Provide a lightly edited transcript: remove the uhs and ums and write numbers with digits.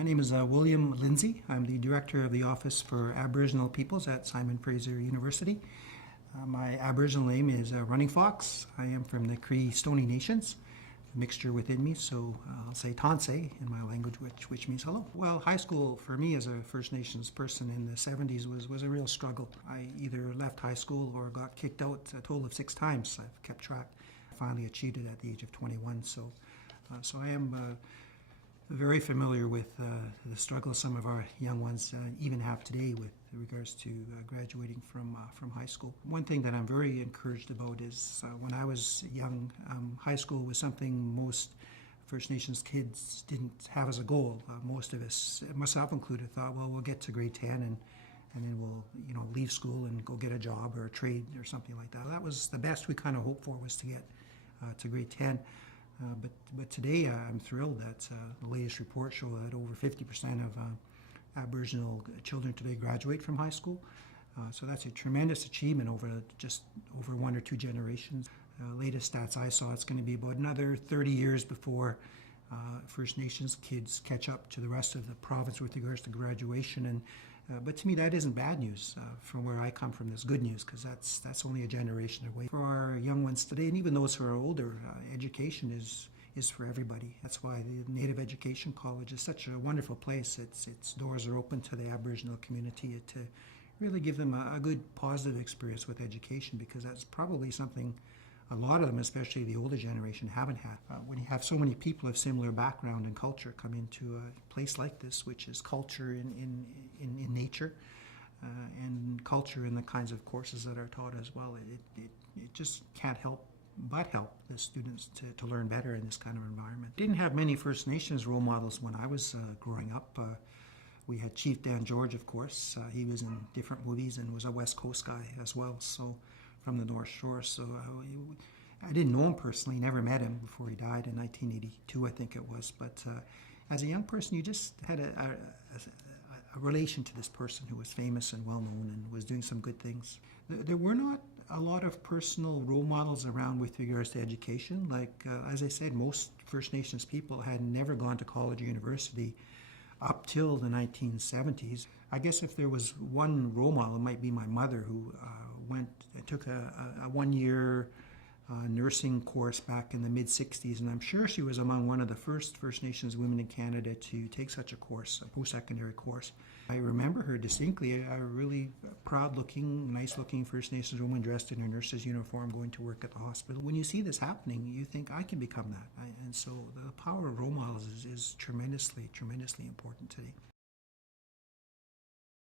My name is William Lyndsay. I'm the Director of the Office for Aboriginal Peoples at Simon Fraser University. My Aboriginal name is Running Fox. I am from the Cree Stoney Nations, a mixture within me, so I'll say Tanse in my language, which means hello. Well, high school for me as a First Nations person in the 70s was a real struggle. I either left high school or got kicked out a total of 6 times. I've kept track. I finally achieved it at the age of 21, so I am very familiar with the struggle some of our young ones even have today with regards to graduating from high school. One thing that I'm very encouraged about is when I was young, high school was something most First Nations kids didn't have as a goal. Most of us, myself included, thought, well, we'll get to grade 10 and then we'll leave school and go get a job or a trade or something like that. That was the best we kind of hoped for, was to get to grade 10. But today I'm thrilled that the latest reports show that over 50% of Aboriginal children today graduate from high school. So that's a tremendous achievement over over 1 or 2 generations. Latest stats I saw, it's going to be about another 30 years before First Nations kids catch up to the rest of the province with regards to graduation. But to me, that isn't bad news. From where I come from, that's good news, because that's only a generation away. For our young ones today, and even those who are older, education is for everybody. That's why the Native Education College is such a wonderful place. Its doors are open to the Aboriginal community to really give them a good, positive experience with education, because that's probably something a lot of them, especially the older generation, haven't had. When you have so many people of similar background and culture come into a place like this, which is culture in nature and culture in the kinds of courses that are taught as well, it just can't help but help the students to learn better in this kind of environment. Didn't have many First Nations role models when I was growing up. We had Chief Dan George, of course. He was in different movies and was a West Coast guy as well, so from the North Shore. So I didn't know him personally, never met him before he died in 1982, I think it was. But as a young person, you just had a relation to this person who was famous and well-known and was doing some good things. There were not a lot of personal role models around with regards to education. Like, as I said, most First Nations people had never gone to college or university up till the 1970s. I guess if there was one role model, it might be my mother, who took a 1-year nursing course back in the mid-60s, and I'm sure she was among one of the first First Nations women in Canada to take such a course, a post-secondary course. I remember her distinctly, a really proud-looking, nice-looking First Nations woman dressed in her nurse's uniform going to work at the hospital. When you see this happening, you think, I can become that. And so the power of role models is tremendously, tremendously important today.